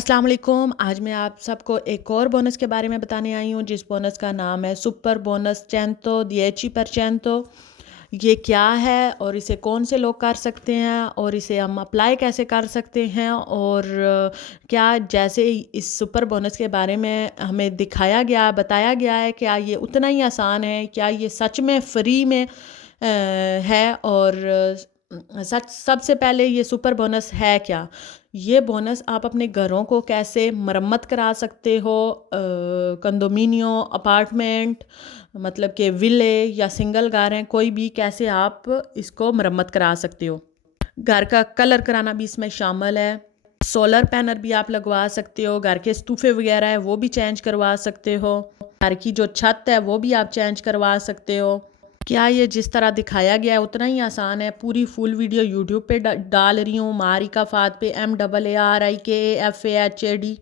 السلام علیکم. آج میں آپ سب کو ایک اور بونس کے بارے میں بتانے آئی ہوں، جس بونس کا نام ہے سپر بونس 110% یہ کیا ہے اور اسے کون سے لوگ کر سکتے ہیں اور اسے ہم اپلائی کیسے کر سکتے ہیں، اور کیا جیسے اس سپر بونس کے بارے میں ہمیں دکھایا گیا بتایا گیا ہے، کیا یہ اتنا ہی آسان ہے، کیا یہ سچ میں فری میں ہے، اور سب سے پہلے یہ سپر بونس ہے کیا. یہ بونس آپ اپنے گھروں کو کیسے مرمت کرا سکتے ہو، کنڈومینیو اپارٹمنٹ مطلب کہ ویلے یا سنگل گھر ہیں کوئی بھی، کیسے آپ اس کو مرمت کرا سکتے ہو. گھر کا کلر کرانا بھی اس میں شامل ہے. سولر پینل بھی آپ لگوا سکتے ہو. گھر کے استوفے وغیرہ ہے وہ بھی چینج کروا سکتے ہو. گھر کی جو چھت ہے وہ بھی آپ چینج کروا سکتے ہو. کیا یہ جس طرح دکھایا گیا ہے اتنا ہی آسان ہے؟ پوری فل ویڈیو یوٹیوب پہ ڈال رہی ہوں، ماریکا فات پہ، MAARIKAFAHAD.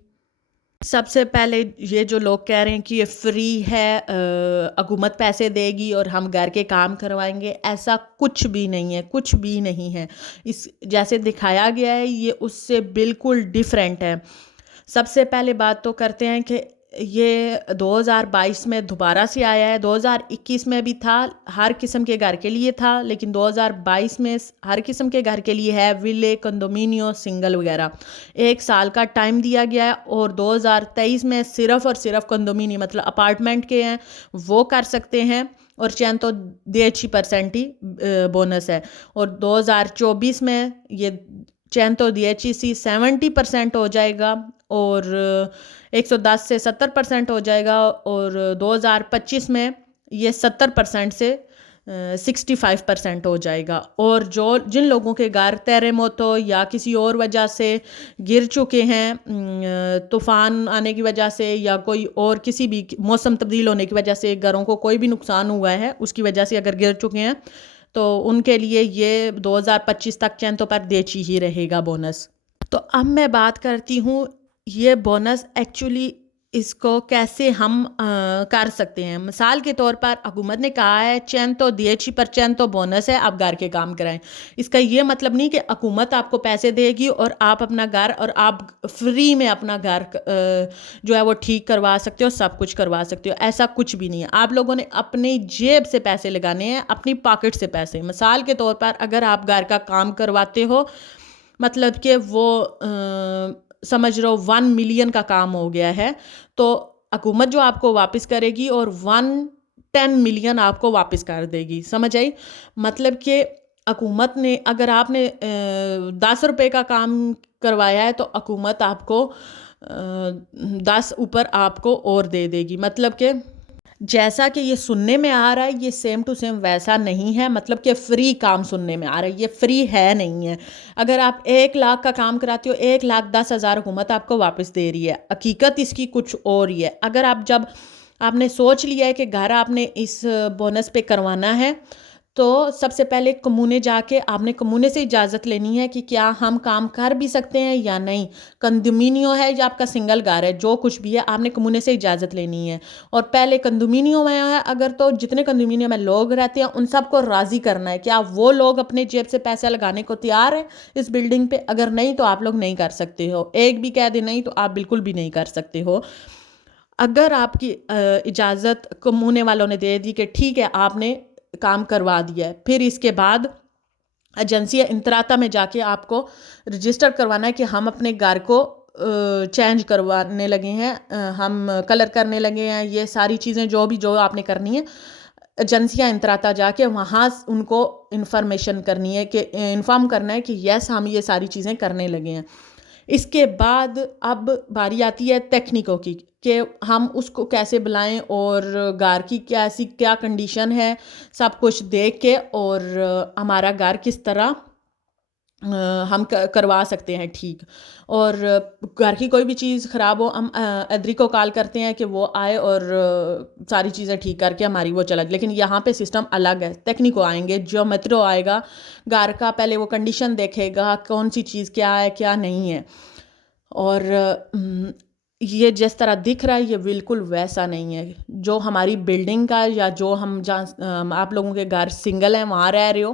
سب سے پہلے یہ جو لوگ کہہ رہے ہیں کہ یہ فری ہے، حکومت پیسے دے گی اور ہم گھر کے کام کروائیں گے، ایسا کچھ بھی نہیں ہے، کچھ بھی نہیں ہے. اس جیسے دکھایا گیا ہے یہ اس سے بالکل ڈیفرینٹ ہے. سب سے پہلے بات تو کرتے ہیں کہ یہ 2022 میں دوبارہ سے آیا ہے. 2021 میں بھی تھا، ہر قسم کے گھر کے لیے تھا، لیکن 2022 میں ہر قسم کے گھر کے لیے ہے، ویلے، کنڈومینیو، سنگل وغیرہ. 1 سال کا ٹائم دیا گیا ہے، اور 2023 میں صرف اور صرف کنڈومینیو مطلب اپارٹمنٹ کے ہیں وہ کر سکتے ہیں، اور 110% ہی بونس ہے. اور 2024 میں یہ 70% ہو جائے گا، اور 110 سے 70% ہو جائے گا، اور 2025 میں یہ 70% سے 65% ہو جائے گا. اور جن لوگوں کے گھر ٹیریموتو یا کسی اور وجہ سے گر چکے ہیں، طوفان آنے کی وجہ سے یا کوئی اور کسی بھی موسم تبدیل ہونے کی وجہ سے گھروں کو کوئی بھی نقصان ہوا ہے، اس کی وجہ سے اگر گر چکے ہیں تو ان کے لیے یہ 2025 تک 100% ہی رہے گا بونس. تو اب میں بات کرتی ہوں یہ بونس ایکچولی اس کو کیسے ہم کر سکتے ہیں. مثال کے طور پر حکومت نے کہا ہے 110% بونس ہے، آپ گھر کے کام کرائیں. اس کا یہ مطلب نہیں کہ حکومت آپ کو پیسے دے گی اور آپ اپنا گھر اور آپ فری میں اپنا گھر جو ہے وہ ٹھیک کروا سکتے ہو، سب کچھ کروا سکتے ہو. ایسا کچھ بھی نہیں ہے. آپ لوگوں نے اپنی جیب سے پیسے لگانے ہیں، اپنی پاکٹ سے پیسے. مثال کے طور پر اگر آپ گھر کا کام کرواتے ہو، مطلب کہ وہ سمجھ رہو 1 ملین کا کام ہو گیا ہے، تو حکومت جو آپ کو واپس کرے گی اور 110 ملین آپ کو واپس کر دے گی. سمجھ آئی؟ مطلب کہ حکومت نے اگر آپ نے 10 روپے کا کام کروایا ہے تو حکومت آپ کو 10 اوپر آپ کو اور دے دے گی. مطلب کہ جیسا کہ یہ سننے میں آ رہا ہے یہ سیم ٹو سیم ویسا نہیں ہے. مطلب کہ فری کام سننے میں آ رہا ہے، یہ فری ہے نہیں ہے. اگر آپ 1 لاکھ کا کام کراتے ہو، 1,10,000 حکومت آپ کو واپس دے رہی ہے. حقیقت اس کی کچھ اور ہی ہے. اگر آپ نے سوچ لیا ہے کہ گھر آپ نے اس بونس پہ کروانا ہے، تو سب سے پہلے کمونے جا کے آپ نے کمونے سے اجازت لینی ہے کہ کیا ہم کام کر بھی سکتے ہیں یا نہیں. کنڈومینیو ہے یا آپ کا سنگل گھر ہے، جو کچھ بھی ہے آپ نے کمونے سے اجازت لینی ہے. اور پہلے کنڈومینیو میں ہے اگر، تو جتنے کنڈومینیو میں لوگ رہتے ہیں ان سب کو راضی کرنا ہے. کیا وہ لوگ اپنے جیب سے پیسہ لگانے کو تیار ہیں اس بلڈنگ پہ؟ اگر نہیں تو آپ لوگ نہیں کر سکتے ہو. ایک بھی کہہ دے نہیں تو آپ بالکل بھی نہیں کر سکتے ہو. اگر آپ کی اجازت کمونے والوں نے دے دی کہ ٹھیک ہے آپ نے کام کروا دیا ہے، پھر اس کے بعد ایجنسی انتراتا میں جا کے آپ کو رجسٹر کروانا ہے کہ ہم اپنے گھر کو چینج کروانے لگے ہیں، ہم کلر کرنے لگے ہیں. یہ ساری چیزیں جو آپ نے کرنی ہے، ایجنسیاں انتراتا جا کے وہاں ان کو انفارمیشن کرنی ہے کہ انفارم کرنا ہے کہ یس ہم یہ ساری چیزیں کرنے لگے ہیں. اس کے بعد اب باری آتی ہے تکنیکوں کی کہ ہم اس کو کیسے بلائیں اور گھر کی کیا کنڈیشن ہے، سب کچھ دیکھ کے، اور ہمارا گھر کس طرح ہم کروا سکتے ہیں ٹھیک. اور گھر کی کوئی بھی چیز خراب ہو، ہم ادری کو کال کرتے ہیں کہ وہ آئے اور ساری چیزیں ٹھیک کر کے ہماری وہ چلا. لیکن یہاں پہ سسٹم الگ ہے. ٹیکنیکو آئیں گے، جیومیٹرو آئے گا گھر کا، پہلے وہ کنڈیشن دیکھے گا کون سی چیز کیا ہے کیا نہیں ہے. اور یہ جس طرح دکھ رہا ہے یہ بالکل ویسا نہیں ہے جو ہماری بلڈنگ کا، یا جو ہم جہاں آپ لوگوں کے گھر سنگل ہیں وہاں رہ رہے ہو،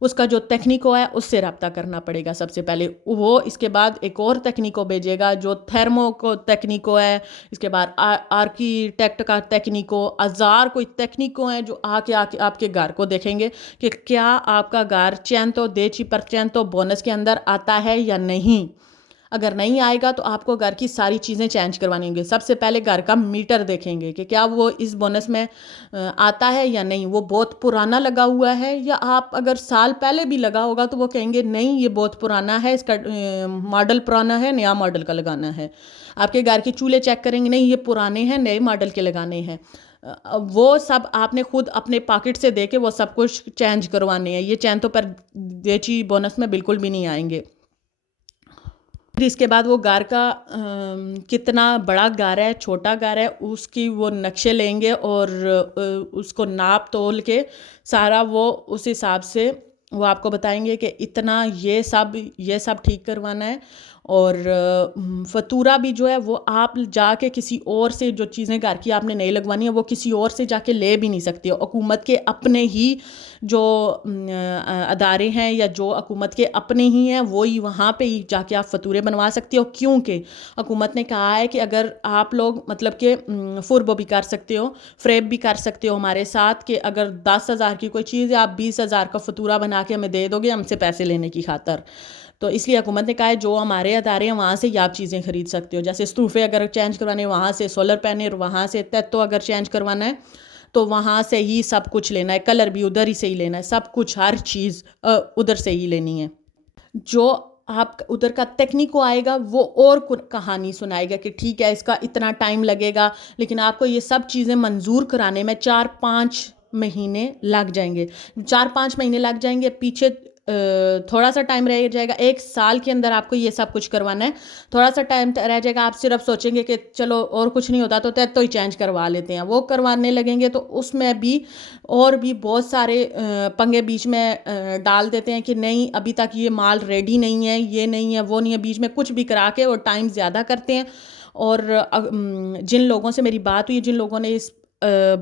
اس کا جو ٹیکنیکو ہے اس سے رابطہ کرنا پڑے گا سب سے پہلے. وہ اس کے بعد ایک اور ٹیکنیکو بھیجے گا جو تھرمو کو ٹیکنیکو ہے. اس کے بعد آرکیٹیکٹ کا ٹیکنیکو، ہزار کوئی ٹیکنیکو ہیں جو آ کے آپ کے گھر کو دیکھیں گے کہ کیا آپ کا گھر چینتو دیچی پر چینتو بونس کے اندر آتا ہے یا نہیں. اگر نہیں آئے گا تو آپ کو گھر کی ساری چیزیں چینج کروانی ہوں گی. سب سے پہلے گھر کا میٹر دیکھیں گے کہ کیا وہ اس بونس میں آتا ہے یا نہیں، وہ بہت پرانا لگا ہوا ہے، یا آپ اگر سال پہلے بھی لگا ہوگا تو وہ کہیں گے نہیں یہ بہت پرانا ہے، اس کا ماڈل پرانا ہے، نیا ماڈل کا لگانا ہے. آپ کے گھر کے چولہے چیک کریں گے، نہیں یہ پرانے ہیں، نئے ماڈل کے لگانے ہیں. وہ سب آپ نے خود اپنے پاکٹ سے دے کے وہ سب کچھ چینج کروانے ہیں. یہ چین تو پر دیچی بونس میں بالکل بھی نہیں آئیں گے. پھر اس کے بعد وہ گھر کا کتنا بڑا گھر ہے، چھوٹا گھر ہے، اس کی وہ نقشے لیں گے اور اس کو ناپ تول کے سارا وہ اس حساب سے وہ آپ کو بتائیں گے کہ اتنا یہ سب ٹھیک کروانا ہے. اور فاتورہ بھی جو ہے وہ آپ جا کے کسی اور سے جو چیزیں گھر کی آپ نے نہیں لگوانی ہیں وہ کسی اور سے جا کے لے بھی نہیں سکتے. حکومت کے اپنے ہی جو ادارے ہیں یا جو حکومت کے اپنے ہی ہیں وہی وہاں پہ ہی جا کے آپ فاتورے بنوا سکتے ہو. کیونکہ حکومت نے کہا ہے کہ اگر آپ لوگ مطلب کہ فرب بھی کر سکتے ہو، فریب بھی کر سکتے ہو ہمارے ساتھ، کہ اگر 10,000 کی کوئی چیز ہے آپ 20,000 کا فاتورہ بنا کے ہمیں دے دو گے ہم سے پیسے لینے کی خاطر. تو اس لیے حکومت نے کہا ہے جو ہمارے ادارے ہیں وہاں سے ہی آپ چیزیں خرید سکتے ہو. جیسے استوفے اگر چینج کروانے وہاں سے، سولر پینل وہاں سے، تیتو اگر چینج کروانا ہے تو وہاں سے ہی سب کچھ لینا ہے، کلر بھی ادھر ہی سے ہی لینا ہے، سب کچھ ہر چیز ادھر سے ہی لینی ہے. جو آپ ادھر کا ٹیکنیکو آئے گا وہ اور کہانی سنائے گا کہ ٹھیک ہے اس کا اتنا ٹائم لگے گا، لیکن آپ کو یہ سب چیزیں منظور کرانے میں 4-5 مہینے لگ جائیں گے. 4-5 مہینے لگ جائیں گے. پیچھے تھوڑا سا ٹائم رہ جائے گا، 1 سال کے اندر آپ کو یہ سب کچھ کروانا ہے. تھوڑا سا ٹائم رہ جائے گا، آپ صرف سوچیں گے کہ چلو اور کچھ نہیں ہوتا تو ہی چینج کروا لیتے ہیں. وہ کروانے لگیں گے تو اس میں بھی اور بھی بہت سارے پنگے بیچ میں ڈال دیتے ہیں کہ نہیں ابھی تک یہ مال ریڈی نہیں ہے، یہ نہیں ہے، وہ نہیں ہے، بیچ میں کچھ بھی کرا کے اور ٹائم زیادہ کرتے ہیں. اور جن لوگوں سے میری بات ہوئی، جن لوگوں نے اس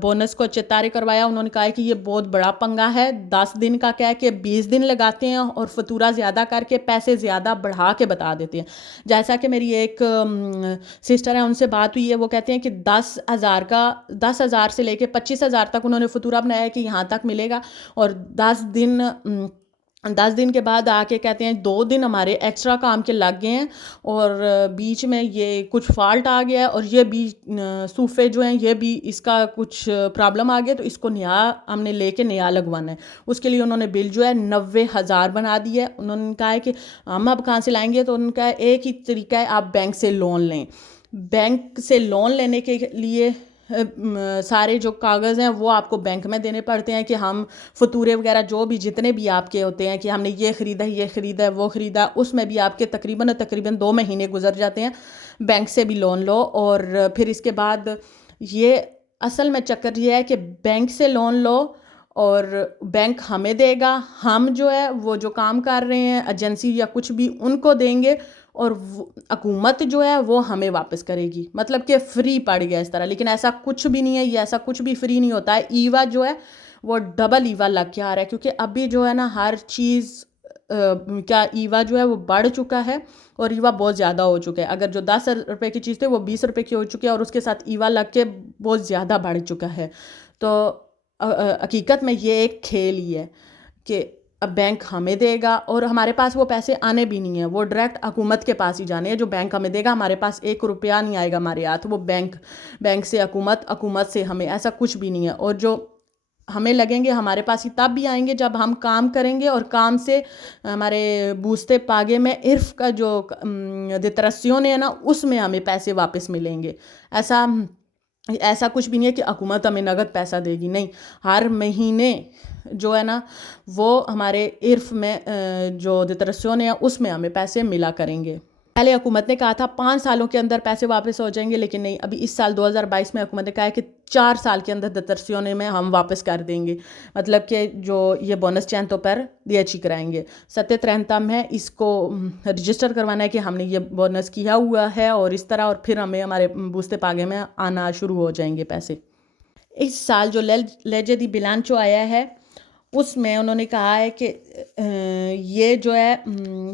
بونس کو چتارے کروایا، انہوں نے کہا ہے کہ یہ بہت بڑا پنگا ہے. 10 دن کا کیا ہے کہ 20 دن لگاتے ہیں اور فاتورہ زیادہ کر کے پیسے زیادہ بڑھا کے بتا دیتے ہیں. جیسا کہ میری ایک سسٹر ہے ان سے بات ہوئی ہے، وہ کہتے ہیں کہ 10,000 سے لے کے 25,000 تک انہوں نے فاتورہ بنایا ہے کہ یہاں تک ملے گا. اور 10 دن کے بعد آ کے کہتے ہیں 2 دن ہمارے ایکسٹرا کام کے لگ گئے ہیں اور بیچ میں یہ کچھ فالٹ آ گیا ہے اور یہ بھی صوفے جو ہیں یہ بھی اس کا کچھ پرابلم آ گیا تو اس کو نیا ہم نے لے کے نیا لگوانا ہے. اس کے لیے انہوں نے بل جو ہے 90,000 بنا دی ہے. انہوں نے کہا ہے کہ ہم اب کہاں سے لائیں گے، تو ان کا ایک ہی طریقہ ہے آپ بینک سے لون لیں. بینک سے لون لینے کے لیے سارے جو کاغذ ہیں وہ آپ کو بینک میں دینے پڑتے ہیں کہ ہم فاتورے وغیرہ جو بھی جتنے بھی آپ کے ہوتے ہیں کہ ہم نے یہ خریدا ہے، یہ خریدا ہے، وہ خریدا، اس میں بھی آپ کے تقریباً 2 مہینے گزر جاتے ہیں. بینک سے بھی لون لو. اور پھر اس کے بعد یہ اصل میں چکر یہ ہے کہ بینک سے لون لو اور بینک ہمیں دے گا، ہم جو ہے وہ جو کام کر رہے ہیں ایجنسی یا کچھ بھی ان کو دیں گے اور حکومت جو ہے وہ ہمیں واپس کرے گی. مطلب کہ فری پڑ گیا اس طرح. لیکن ایسا کچھ بھی نہیں ہے، یہ ایسا کچھ بھی فری نہیں ہوتا ہے. ایوا جو ہے وہ ڈبل ایوا لگ کے آ رہا ہے کیونکہ ابھی جو ہے نا ہر چیز کا ایوا جو ہے وہ بڑھ چکا ہے اور ایوا بہت زیادہ ہو چکا ہے. اگر جو 10 روپے کی چیز تھی وہ 20 روپے کی ہو چکی ہے اور اس کے ساتھ ایوا لگ کے بہت زیادہ بڑھ چکا ہے. تو حقیقت میں یہ ایک کھیل ہی ہے کہ اب بینک ہمیں دے گا اور ہمارے پاس وہ پیسے آنے بھی نہیں ہیں، وہ ڈائریکٹ حکومت کے پاس ہی جانے ہیں. جو بینک ہمیں دے گا ہمارے پاس 1 روپیہ نہیں آئے گا ہمارے ہاتھ، وہ بینک سے حکومت سے ہمیں، ایسا کچھ بھی نہیں ہے. اور جو ہمیں لگیں گے ہمارے پاس ہی تب بھی آئیں گے جب ہم کام کریں گے اور کام سے ہمارے بوستے پاگے میں عرف کا جو دیترسیوں ہے نا اس میں ہمیں پیسے واپس ملیں گے. ایسا کچھ بھی نہیں ہے کہ حکومت ہمیں نقد پیسہ دے گی، نہیں. ہر مہینے جو ہے نا وہ ہمارے عرف میں جو دیترسیوں ہیں اس میں ہمیں پیسے ملا کریں گے. پہلے حکومت نے کہا تھا 5 سالوں کے اندر پیسے واپس ہو جائیں گے، لیکن نہیں، ابھی اس سال 2022 میں حکومت نے کہا ہے کہ 4 سال کے اندر دیترسیوں میں ہم واپس کر دیں گے. مطلب کہ جو یہ بونس چینتوں پر دیچی کرائیں گے. ستیہ ترہنتم ہے، اس کو رجسٹر کروانا ہے کہ ہم نے یہ بونس کیا ہوا ہے اور اس طرح، اور پھر ہمیں ہمارے بوستے پاگے میں آنا شروع ہو جائیں گے پیسے. اس سال جو لیجے دی بلانچو آیا ہے اس میں انہوں نے کہا ہے کہ یہ جو ہے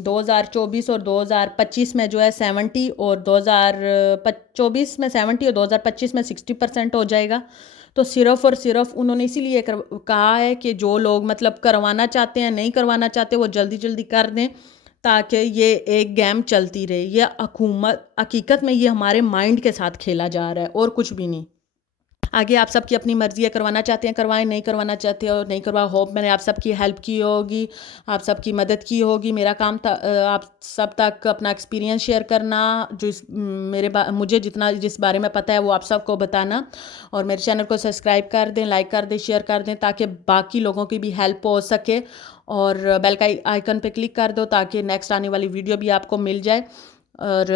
2024 اور 2025 میں جو ہے 70 اور 2024 میں 70 اور 2025 میں 60% ہو جائے گا. تو صرف اور صرف انہوں نے اسی لیے کہا ہے کہ جو لوگ مطلب کروانا چاہتے ہیں نہیں کروانا چاہتے وہ جلدی جلدی کر دیں تاکہ یہ ایک گیم چلتی رہے. یہ حقیقت میں یہ ہمارے مائنڈ کے ساتھ کھیلا جا رہا ہے اور کچھ بھی نہیں. آگے آپ سب کی اپنی مرضی ہے, کروانا چاہتے ہیں کروائیں, نہیں کروانا چاہتے ہو نہیں کروا. ہوپ میں نے آپ سب کی ہیلپ کی ہوگی, آپ سب کی مدد کی ہوگی. میرا کام تھا آپ سب تک اپنا ایکسپیرینس شیئر کرنا, جو مجھے جتنا جس بارے میں پتہ ہے وہ آپ سب کو بتانا. اور میرے چینل کو سبسکرائب کر دیں, لائک کر دیں, شیئر کر دیں تاکہ باقی لوگوں کی بھی ہیلپ ہو سکے. اور بیل کا آئیکن پہ کلک کر دو تاکہ نیکسٹ آنے والی ویڈیو بھی آپ کو مل جائے. اور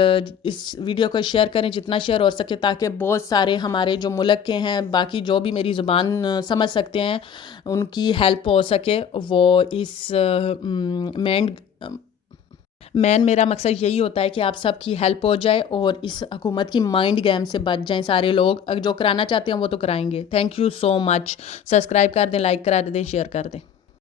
اس ویڈیو کو شیئر کریں جتنا شیئر ہو سکے تاکہ بہت سارے ہمارے جو ملک کے ہیں, باقی جو بھی میری زبان سمجھ سکتے ہیں, ان کی ہیلپ ہو سکے. وہ اس مین میرا مقصد یہی ہوتا ہے کہ آپ سب کی ہیلپ ہو جائے اور اس حکومت کی مائنڈ گیم سے بچ جائیں سارے لوگ. جو کرانا چاہتے ہیں وہ تو کرائیں گے. Thank you so much. Subscribe کر دیں, لائک کرا دیں, شیئر کر دیں.